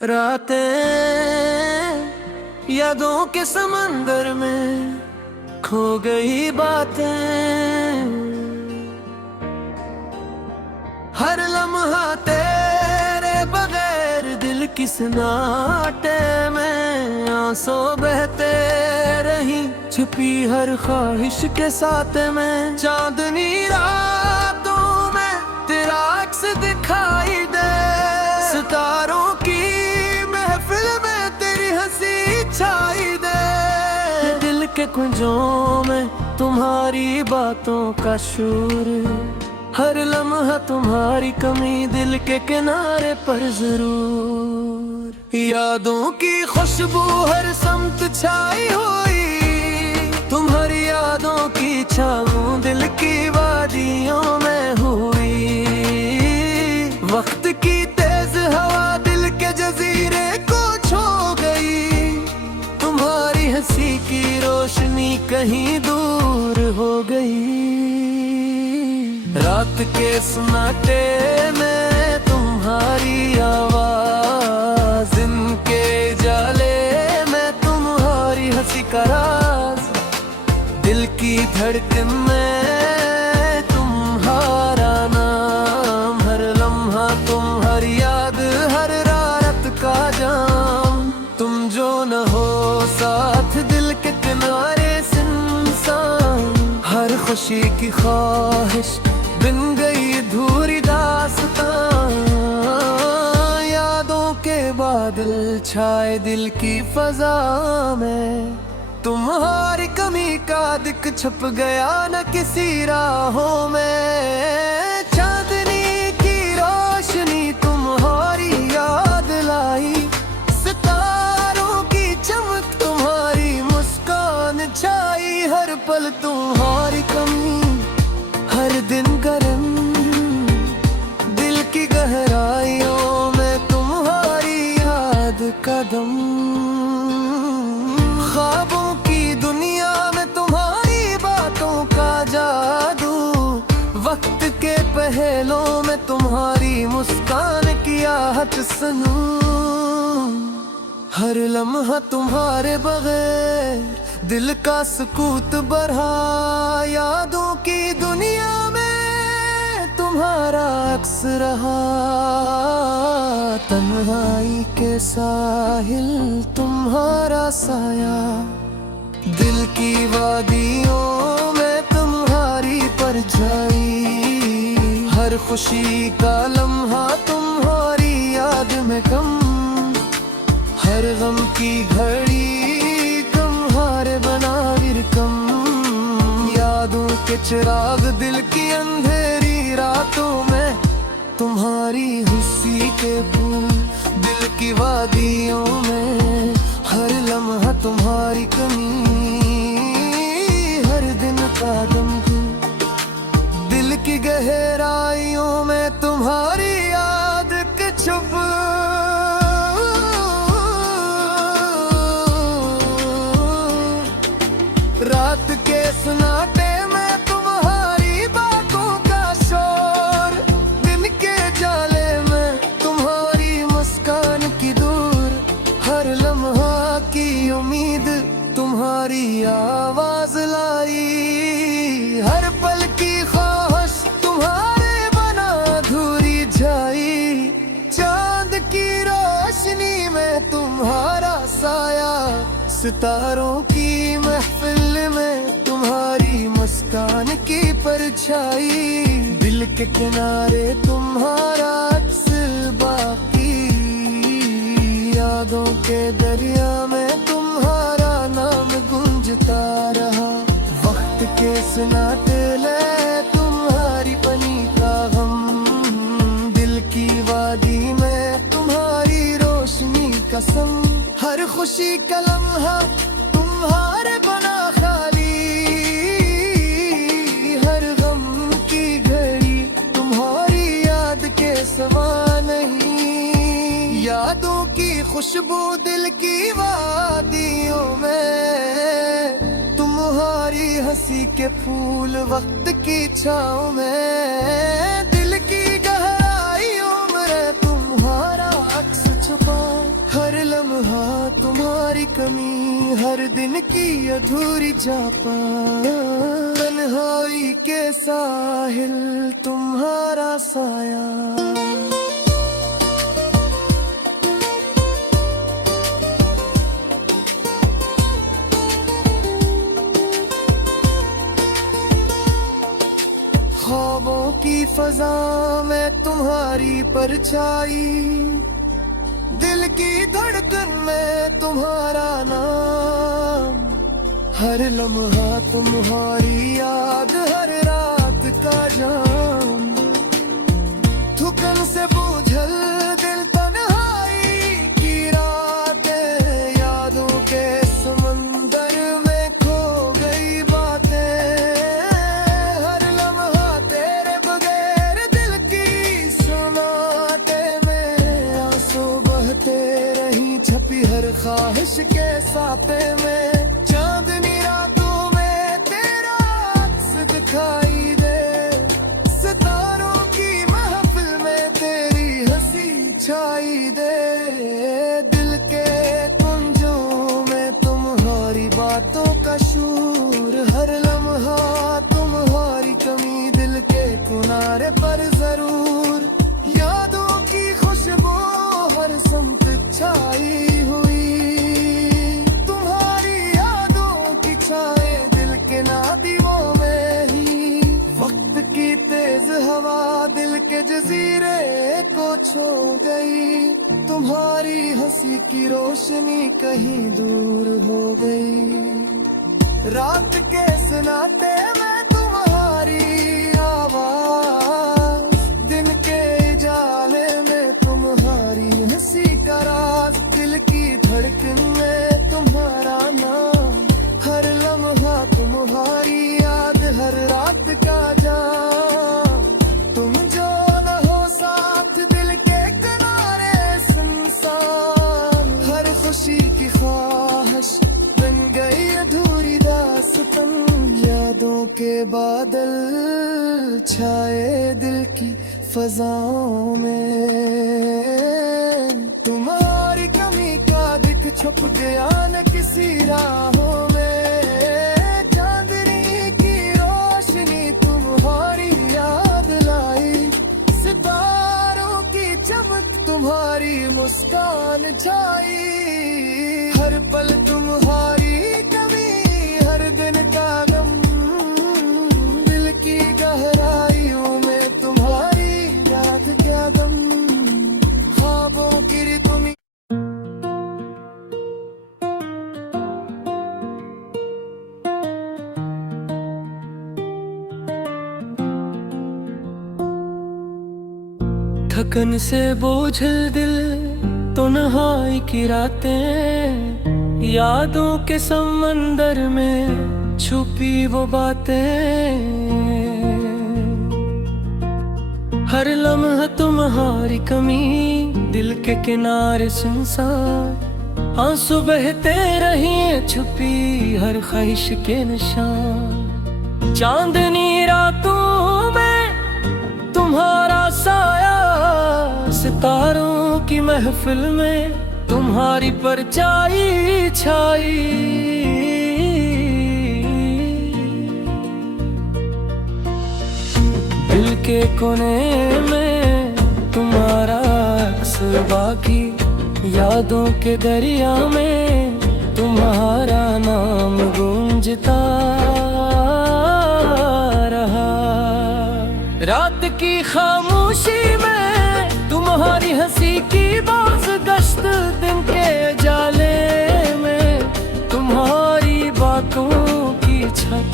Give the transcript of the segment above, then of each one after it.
रातें यादों के समंदर में खो गई बातें, हर लम्हा तेरे बगैर दिल की सन्नाटे में आंसू बहते रही छुपी हर ख्वाहिश के साथ में। चांदनी रातों में तेरा अक्स दिखाई दे, सितारों की महफिल में तेरी हंसी छाई दे, दिल के कुंजों में तुम्हारी बातों का शोर, हर लम्हा तुम्हारी कमी दिल के किनारे पर जरूर। यादों की खुशबू हर समत छाई हुई, तुम्हारी यादों की छाँव दिल की वादियों में हुई। वक्त की तेज हवा दिल के जजीरे को छू गई, तुम्हारी हंसी की रोशनी कहीं दूर हो गई। रात के सन्नाटे में तुम्हारी आवाज, दिन के जाले में तुम्हारी हंसी का राज, दिल की धड़कन में तुम्हारा नाम, हर लम्हा तुम्हारी याद, हर रात का जाम। तुम जो न हो साथ दिल के किनारे सुनसान, हर खुशी की ख्वाहिश बिन गई अधूरी दास्तां। यादों के बादल छाए दिल की फजा में, तुम्हारी कमी का दिख छप गया न किसी राहों में। चांदनी की रोशनी तुम्हारी याद लाई, सितारों की चमक तुम्हारी मुस्कान छाई, हर पल तुम्हारी कमी हर दिन गरम, दिल की गहराइयों में तुम्हारी याद का दम। ख्वाबों की दुनिया में तुम्हारी बातों का जादू, वक्त के पहलों में तुम्हारी मुस्कान की आहट सुनूं। हर लम्हा तुम्हारे बगैर दिल का सुकूत बढ़ा, यादों की दुनिया में तुम्हारा अक्स रहा। तन्हाई के साहिल तुम्हारा साया, दिल की वादियों में तुम्हारी परछाई, हर खुशी का लम्हा तुम्हारी याद में कम, हर गम की घड़ी तुम्हारे बनाविर कम। यादों के चिराग दिल की अंधेरी रातों में, तुम्हारी हंसी के फूल दिल की वादियों में, हर लम्हा तुम्हारी कमी, हर दिन का दम, दिल की गहराइयों में तुम्हारी याद के छुप। रात के सन्नाटे में तुम्हारी बातों का शोर, दिन के जाले में तुम्हारी मुस्कान की दूर, हर लम्हा की उम्मीद तुम्हारी आवाज लाई, हर पल की ख्वाहिश तुम्हारे बना अधूरी जाई। चांद की रोशनी में तुम्हारा साया, सितारों की महफिल में तुम्हारी मुस्कान की परछाई, दिल के किनारे तुम्हारा अक्स बाकी। यादों के दरिया में तुम्हारा नाम गूंजता रहा, वक्त के सन्नाटे ले तुम्हारी बनी का गम, दिल की वादी में तुम्हारी रोशनी कसम, हर खुशी का लम्हा तुम्हारे बना खाली, हर गम की घड़ी तुम्हारी याद के सवा नहीं। यादों की खुशबू दिल की वादियों में, तुम्हारी हंसी के फूल वक्त की छाँव में, दिल की गहराइयों में तुम्हारा अक्स छुपा। लम्हा तुम्हारी कमी हर दिन की अधूरी जापा तन्हाई के साहिल तुम्हारा साया ख्वाबों की फजा में तुम्हारी परछाई दिल की धड़कन में तुम्हारा नाम हर लम्हा तुम्हारी याद हर रात का जाम थुकन से बूझल दिल तन्हाई की रातें यादों के समंदर में खो गई बातें हर लम्हा तेरे बगैर दिल की सुनाते में आंसू बहते रही छपी हर ख्वाहिश के साथे में चांदनी रातों में तेरा अक्स दिखाई दे सितारों की महफिल में तेरी हंसी छाई दे दिल के कुंजों में तुम्हारी बातों का शूर हर लम्हा तुम्हारी कमी दिल के किनारे पर जरूर यादों की खुशबू हर समत छाई हुई तुम्हारी यादों की छाए दिल के नादियों में ही वक्त की तेज हवा दिल के जजीरे को छो गई तुम्हारी हंसी की रोशनी कहीं दूर हो गई रात के सन्नाटे में तुम्हारी आवाज दिन के जाले में तुम्हारी हंसी का राज दिल की धड़कन में तुम्हारा नाम हर लम्हा तुम्हारी याद हर रात का जाम तुम जो न हो साथ दिल के किनारे सुनसान हर खुशी की ख्वाहिश बन गई अधूरी दास्तान यादों के बादल छाए दिल की फजाओं में तुम्हारी कमी का दिख छुप गया न किसी राहों में चांदनी की रोशनी तुम्हारी याद लाई सितारों की चमक तुम्हारी मुस्कान छाई हर पल तुम्हारी कमी हर दिन का गम दिल की गहराइयों में तुम्हारी रात क्या गम ख्वाबों की तुम थकन से बोझल दिल तो नहाई की रातें यादों के समंदर में छुपी वो बातें हर लम्हा तुम्हारी कमी दिल के किनारे सुनसान आंसू बहते रही छुपी हर ख्वाहिश के निशान चांदनी रातों में तुम्हारा साया सितारों की महफिल में तुम्हारी परछाई छाई दिल के कोने में तुम्हारा अक्स बाकी यादों के दरिया में तुम्हारा नाम गूंजता रहा रात की खामोशी में तुम्हारी हंसी की बाज गश्त दिन के जाले में तुम्हारी बातों की छत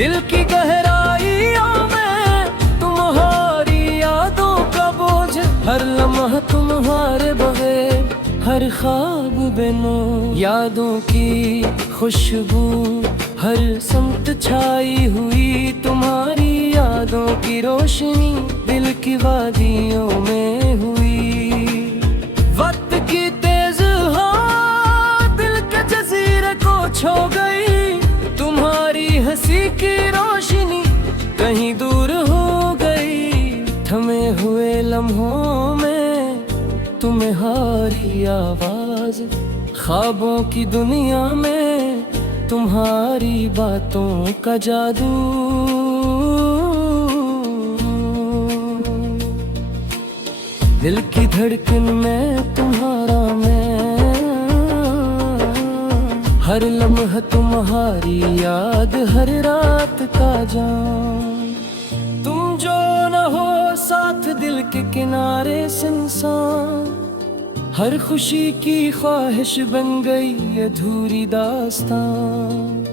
दिल की गहराइयों में तुम्हारी यादों का बोझ हर लम्हा तुम्हारे बगैर हर ख्वाब बिनो यादों की खुशबू हर समत छाई हुई तुम्हारी यादों की रोशनी दिल की वादियों में हुई वक्त की तेज हवा दिल के जजीरे को छो गई तुम्हारी हंसी की रोशनी कहीं दूर हो गई थमे हुए लम्हों में तुम्हारी आवाज राज, ख्वाबों की दुनिया में तुम्हारी बातों का जादू। दिल की धड़कन में तुम्हारा मैं, हर लम्हा तुम्हारी याद, हर रात का जान। तुम जो न हो साथ दिल के किनारे सुनसान, हर खुशी की ख्वाहिश बन गई अधूरी दास्तान।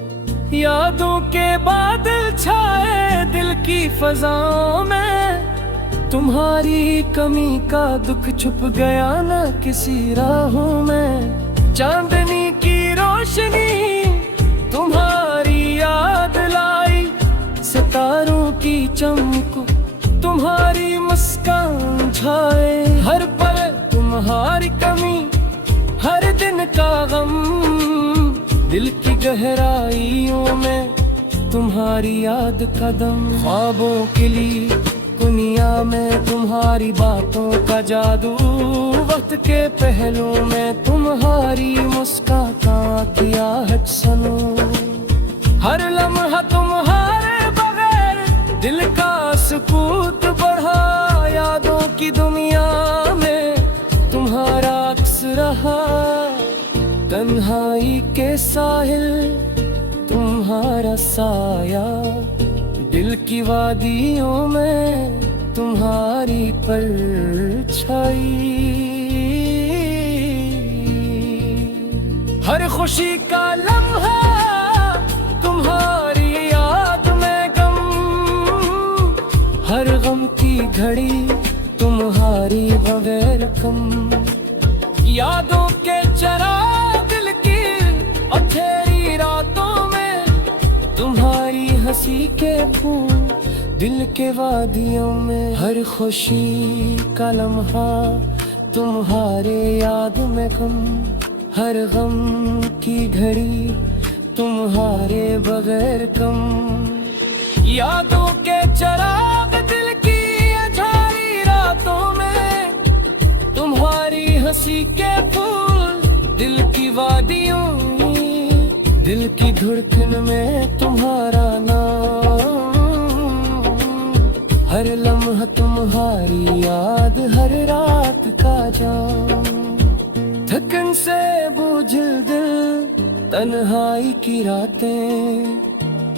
यादों के बादल छाए दिल की फजाओं में, तुम्हारी कमी का दुख छुप गया न किसी राहों में। चांदनी की रोशनी तुम्हारी याद लाई, सितारों की चमक तुम्हारी मुस्कान छाए। हर पल तुम्हारी कमी, हर दिन का गम, दिल की गहराइयों में तुम्हारी याद कदम। ख्वाबों के लिए दुनिया में तुम्हारी बातों का जादू, वक्त के पहलू में तुम्हारी मुस्कान की आहट सुनो। हर लम्हा तुम्हारे बगैर दिल का सुकूत बढ़ा, यादों की दुनिया में तुम्हारा अक्स रहा। तन्हाई के साहिल तुम्हारा साया, दिल की वादियों में तुम्हारी परछाई। हर खुशी का लम्हा तुम्हारी याद में गम, हर गम की घड़ी तुम्हारी बगैर कम। यादों के चराग दिल की अंधेरी रातों में, तुम्हारी हंसी के फूल दिल के वादियों में। हर खुशी का लम्हा तुम्हारे याद में कम, हर गम की घड़ी तुम्हारे बगैर कम। यादों के चराग दिल की अंधेरी रातों में, तुम्हारी हंसी के फूल दिल की वादियों में। दिल की धड़कन में तुम्हारा नाम, हर लम्हा तुम्हारी याद, हर रात का जाम। थकन से बोझिल दिल तन्हाई की रातें,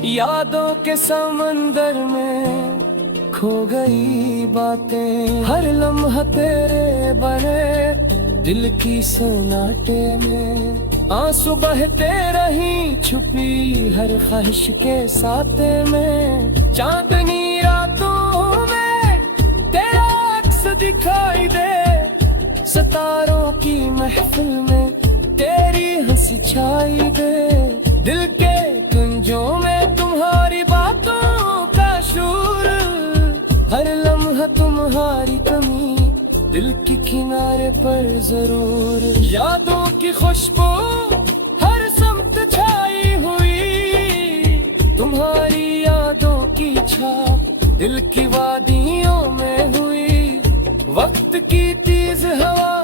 यादों के समंदर में खो गई बातें। हर लम्हा तेरे बने दिल की सन्नाटे में, आंसू बहते रही छुपी हर ख्वाहिश के साथे में। चांदनी रातों में तेरा अक्स दिखाई दे, सितारों की महफिल में तेरी हंसी छाई दे। दिल के कुंजों में तुम्हारी बातों का शूर, हर लम्हा तुम्हारी कमी दिल के किनारे पर जरूर। यादों की खुशबू हर समत छाई हुई, तुम्हारी यादों की छाप दिल की वादियों में हुई। वक्त की तेज हवा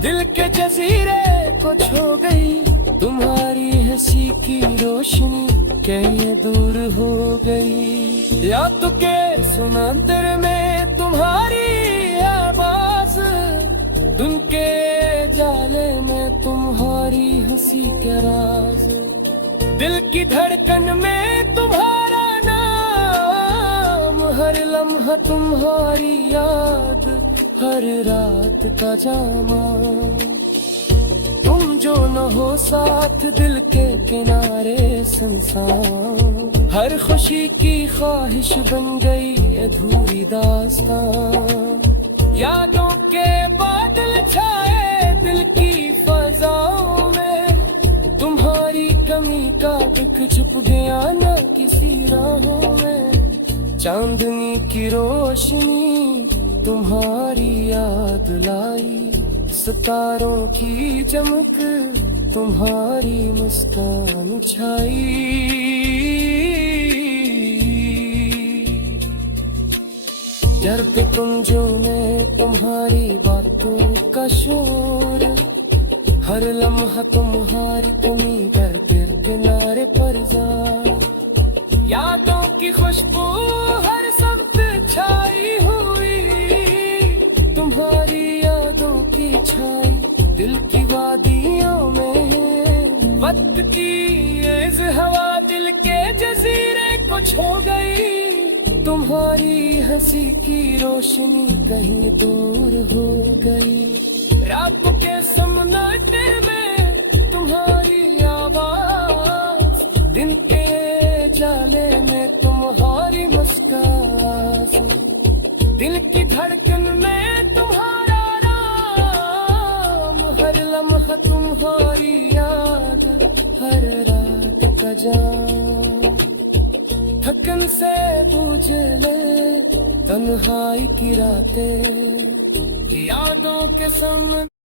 दिल के जजीरे को छू गई, तुम्हारी हंसी की रोशनी कहीं दूर हो गई। यादों के समंदर में तुम्हारी आवाज, धुन के जाले में तुम्हारी हंसी के राज। दिल की धड़कन में तुम्हारा नाम, हर लम्हा तुम्हारी याद, हर रात का जामा। तुम जो न हो साथ दिल के किनारे सुनसान, हर खुशी की ख्वाहिश बन गई अधूरी दास्तान। यादों के बादल छाए दिल की फजाओं में, तुम्हारी कमी का दुख छुप गया न किसी राहों में। चांदनी की रोशनी तुम्हारी याद लाई, सितारों की चमक तुम्हारी मुस्कान छाई। जर्द कुंजों में तुम्हारी बातों का शोर, हर लम्हा तुम्हारी तुम्हीं घर फिर किनारे पर जा, यादों की खुशबू हर समत छाई हुई, तुम्हारी यादों की छाई दिल की वादियों में। वक्त की तेज हवा दिल के जजीरे को छो गई, तुम्हारी हंसी की रोशनी कहीं दूर हो गई। रात के सन्नाटे में तुम्हारी आवाज, दिन के जाले में तुम्हारी मुस्कान, दिल की धड़कन में तुम्हारा नाम, हर लम्हा तुम्हारी याद, हर रात का जाम। थकन से बूझ ले तन्हाई की रातें, यादों के सम